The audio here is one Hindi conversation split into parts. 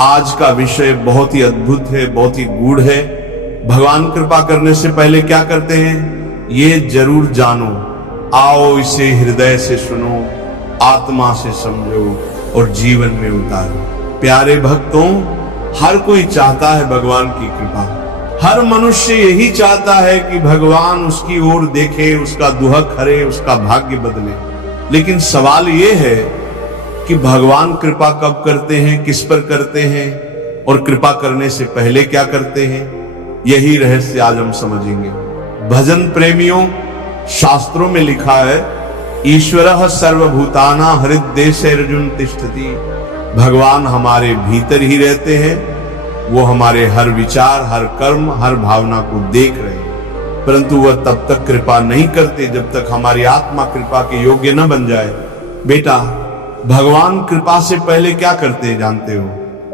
आज का विषय बहुत ही अद्भुत है, बहुत ही गूढ़ है। भगवान कृपा करने से पहले क्या करते हैं ये जरूर जानो। आओ इसे हृदय से सुनो, आत्मा से समझो और जीवन में उतारो। प्यारे भक्तों, हर कोई चाहता है भगवान की कृपा। हर मनुष्य यही चाहता है कि भगवान उसकी ओर देखे, उसका दुहक हरे, उसका भाग्य बदले। लेकिन सवाल यह है कि भगवान कृपा कब करते हैं, किस पर करते हैं और कृपा करने से पहले क्या करते हैं, यही रहस्य आज हम समझेंगे। भजन प्रेमियों, शास्त्रों में लिखा है ईश्वरः सर्वभूताना हृदयेर्जुन तिष्ठति। भगवान हमारे भीतर ही रहते हैं, वो हमारे हर विचार, हर कर्म, हर भावना को देख रहे हैं, परंतु वह तब तक कृपा नहीं करते जब तक हमारी आत्मा कृपा के योग्य न बन जाए। बेटा, भगवान कृपा से पहले क्या करते हैं जानते हो?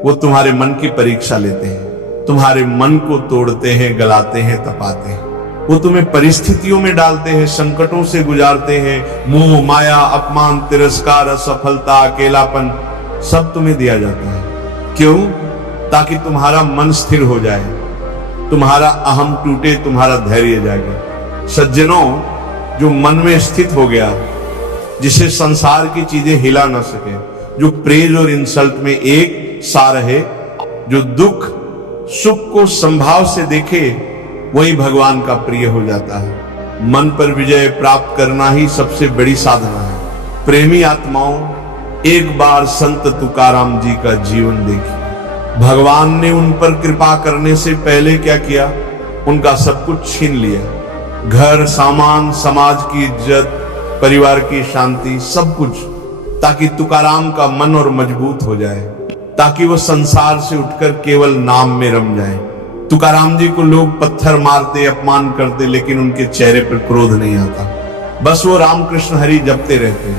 वो तुम्हारे मन की परीक्षा लेते हैं, तुम्हारे मन को तोड़ते हैं, गलाते हैं, तपाते हैं। वो तुम्हें परिस्थितियों में डालते हैं, संकटों से गुजारते हैं। मोह, माया, अपमान, तिरस्कार, असफलता, अकेलापन सब तुम्हें दिया जाता है। क्यों? ताकि तुम्हारा मन स्थिर हो जाए, तुम्हारा अहम टूटे, तुम्हारा धैर्य जागे। सज्जनों, जो मन में स्थित हो गया, जिसे संसार की चीजें हिला न सके, जो प्रेज और इंसल्ट में एक सा रहे, जो दुख सुख को संभाव से देखे, वही भगवान का प्रिय हो जाता है। मन पर विजय प्राप्त करना ही सबसे बड़ी साधना है। प्रेमी आत्माओं, एक बार संत तुकाराम जी का जीवन देखिए। भगवान ने उन पर कृपा करने से पहले क्या किया? उनका सब कुछ छीन लिया, घर, सामान, समाज की इज्जत, परिवार की शांति, सब कुछ, ताकि तुकाराम का मन और मजबूत हो जाए, ताकि वो संसार से उठकर केवल नाम में रम जाए। तुकाराम जी को लोग पत्थर मारते, अपमान करते, लेकिन उनके चेहरे पर क्रोध नहीं आता। बस वो रामकृष्ण हरि जपते रहते।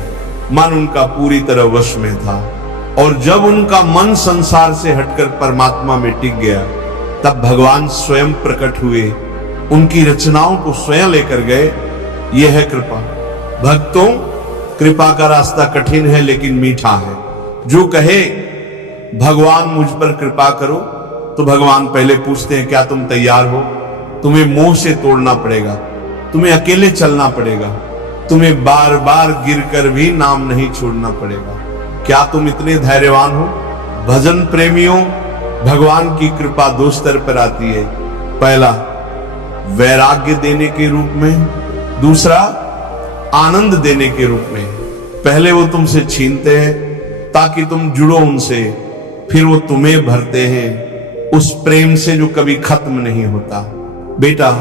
मन उनका पूरी तरह वश में था। और जब उनका मन संसार से हटकर परमात्मा में टिक गया, तब भगवान स्वयं प्रकट हुए, उनकी रचनाओं को स्वयं लेकर गए। यह है कृपा। भक्तों, कृपा का रास्ता कठिन है लेकिन मीठा है। जो कहे भगवान मुझ पर कृपा करो, तो भगवान पहले पूछते हैं क्या तुम तैयार हो? तुम्हें मोह से तोड़ना पड़ेगा, तुम्हें अकेले चलना पड़ेगा, तुम्हें बार बार गिरकर भी नाम नहीं छोड़ना पड़ेगा। क्या तुम इतने धैर्यवान हो? भजन प्रेमियों, भगवान की कृपा दो स्तर पर आती है। पहला, वैराग्य देने के रूप में, दूसरा आनंद देने के रूप में। पहले वो तुमसे छीनते हैं ताकि तुम जुड़ो उनसे, फिर वो तुम्हें भरते हैं उस प्रेम से जो कभी खत्म नहीं होता। बेटा,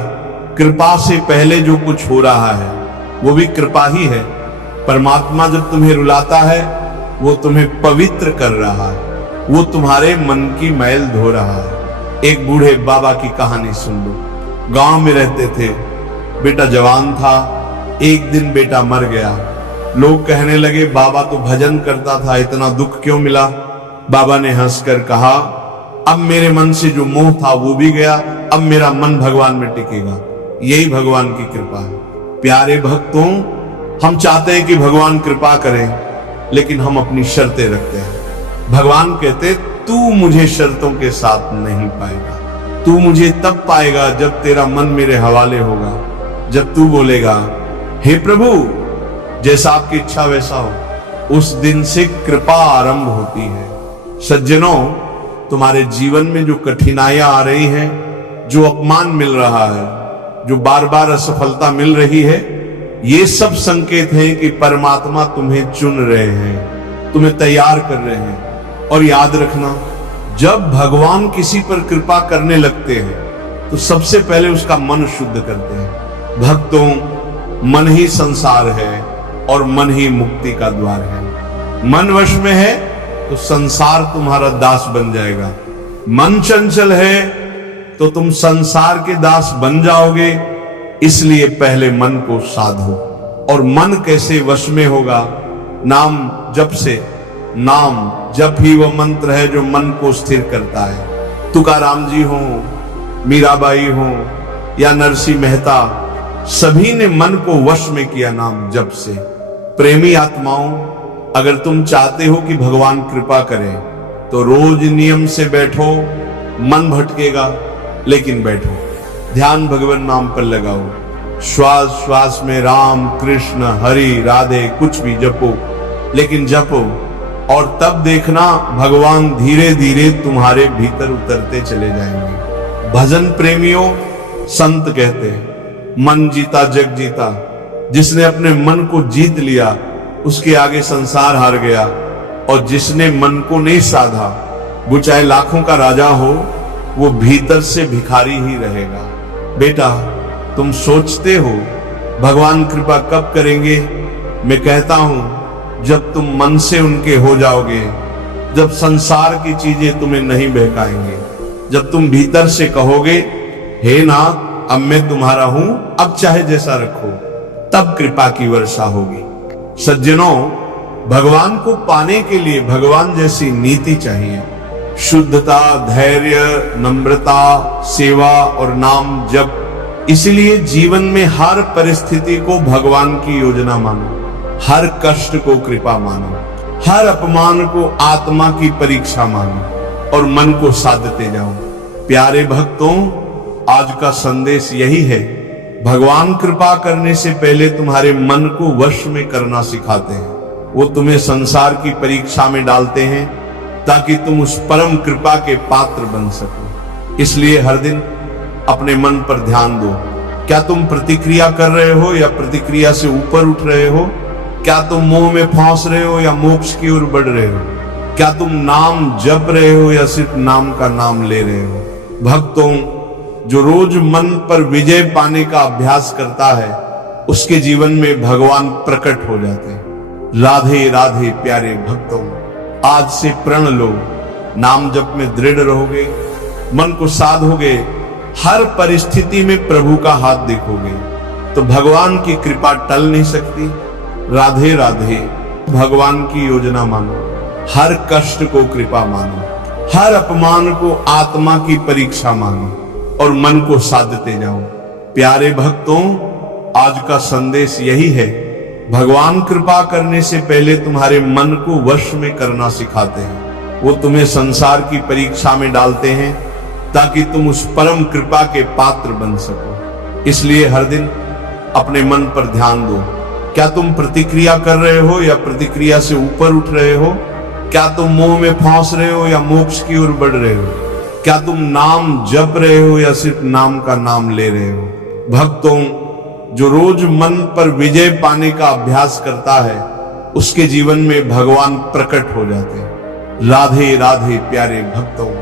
कृपा से पहले जो कुछ हो रहा है वो भी कृपा ही है। परमात्मा जब तुम्हें रुलाता है, वो तुम्हें पवित्र कर रहा है, वो तुम्हारे मन की मैल धो रहा है। एक बूढ़े बाबा की कहानी सुन लो। गांव में रहते थे, बेटा जवान था। एक दिन बेटा मर गया। लोग कहने लगे बाबा तो भजन करता था, इतना दुख क्यों मिला? बाबा ने हंसकर कहा, अब मेरे मन से जो मोह था वो भी गया, अब मेरा मन भगवान में टिकेगा। यही भगवान की कृपा है। प्यारे भक्तों, हम चाहते हैं कि भगवान कृपा करें, लेकिन हम अपनी शर्तें रखते हैं। भगवान कहते, तू मुझे शर्तों के साथ नहीं पाएगा, तू मुझे तब पाएगा जब तेरा मन मेरे हवाले होगा, जब तू बोलेगा हे प्रभु जैसा आपकी इच्छा वैसा हो। उस दिन से कृपा आरंभ होती है। सज्जनों, तुम्हारे जीवन में जो कठिनाइयां आ रही हैं, जो अपमान मिल रहा है, जो बार बार असफलता मिल रही है, ये सब संकेत हैं कि परमात्मा तुम्हें चुन रहे हैं, तुम्हें तैयार कर रहे हैं। और याद रखना, जब भगवान किसी पर कृपा करने लगते हैं तो सबसे पहले उसका मन शुद्ध करते हैं। भक्तों, मन ही संसार है और मन ही मुक्ति का द्वार है। मन वश में है तो संसार तुम्हारा दास बन जाएगा। मन चंचल है तो तुम संसार के दास बन जाओगे। इसलिए पहले मन को साधो। और मन कैसे वश में होगा? नाम जप से। नाम जप ही वह मंत्र है जो मन को स्थिर करता है। तुकाराम जी हो, मीराबाई हो या नरसिंह मेहता, सभी ने मन को वश में किया नाम जप से। प्रेमी आत्माओं, अगर तुम चाहते हो कि भगवान कृपा करें तो रोज नियम से बैठो, मन भटकेगा लेकिन बैठो, ध्यान भगवान नाम पर लगाओ, श्वास श्वास में राम कृष्ण हरि राधे कुछ भी जपो, लेकिन जपो और तब देखना भगवान धीरे धीरे तुम्हारे भीतर उतरते चले जाएंगे। भजन प्रेमियों, संत कहते हैं मन जीता जग जीता, जिसने अपने मन को जीत लिया उसके आगे संसार हार गया, और जिसने मन को नहीं साधा वो चाहे लाखों का राजा हो, वो भीतर से भिखारी ही रहेगा। बेटा, तुम सोचते हो भगवान कृपा कब करेंगे? मैं कहता हूं जब तुम मन से उनके हो जाओगे, जब संसार की चीजें तुम्हें नहीं बहकाएंगे, जब तुम भीतर से कहोगे हे नाथ अब मैं तुम्हारा हूं, अब चाहे जैसा रखो, तब कृपा की वर्षा होगी। सज्जनों, भगवान को पाने के लिए भगवान जैसी नीति चाहिए। शुद्धता, धैर्य, नम्रता, सेवा और नाम जप। इसलिए जीवन में हर परिस्थिति को भगवान की योजना मानो, हर कष्ट को कृपा मानो, हर अपमान को आत्मा की परीक्षा मानो और मन को साधते जाओ। प्यारे भक्तों, आज का संदेश यही है, भगवान कृपा करने से पहले तुम्हारे मन को वश में करना सिखाते हैं। वो तुम्हें संसार की परीक्षा में डालते हैं ताकि तुम उस परम कृपा के पात्र बन सको। इसलिए हर दिन अपने मन पर ध्यान दो। क्या तुम प्रतिक्रिया कर रहे हो या प्रतिक्रिया से ऊपर उठ रहे हो? क्या तुम मोह में फंस रहे हो या मोक्ष की ओर बढ़ रहे हो? क्या तुम नाम जप रहे हो या सिर्फ नाम का नाम ले रहे हो? भक्तों, जो रोज मन पर विजय पाने का अभ्यास करता है उसके जीवन में भगवान प्रकट हो जाते हैं। राधे राधे प्यारे भक्तों, आज से प्रण लो, नाम जप में दृढ़ रहोगे, मन को साधोगे, हर परिस्थिति में प्रभु का हाथ देखोगे तो भगवान की कृपा टल नहीं सकती। राधे राधे। भगवान की योजना मानो, हर कष्ट को कृपा मानो, हर अपमान को आत्मा की परीक्षा मानो और मन को साधते जाओ। प्यारे भक्तों, आज का संदेश यही है, भगवान कृपा करने से पहले तुम्हारे मन को वश में करना सिखाते हैं। वो तुम्हें संसार की परीक्षा में डालते हैं ताकि तुम उस परम कृपा के पात्र बन सको। इसलिए हर दिन अपने मन पर ध्यान दो। क्या तुम प्रतिक्रिया कर रहे हो या प्रतिक्रिया से ऊपर उठ रहे हो? क्या तुम मोह में फंस रहे हो या मोक्ष की ओर बढ़ रहे हो? क्या तुम नाम जप रहे हो या सिर्फ नाम का नाम ले रहे हो? भक्तों, जो रोज मन पर विजय पाने का अभ्यास करता है उसके जीवन में भगवान प्रकट हो जाते हैं। राधे राधे प्यारे भक्तों।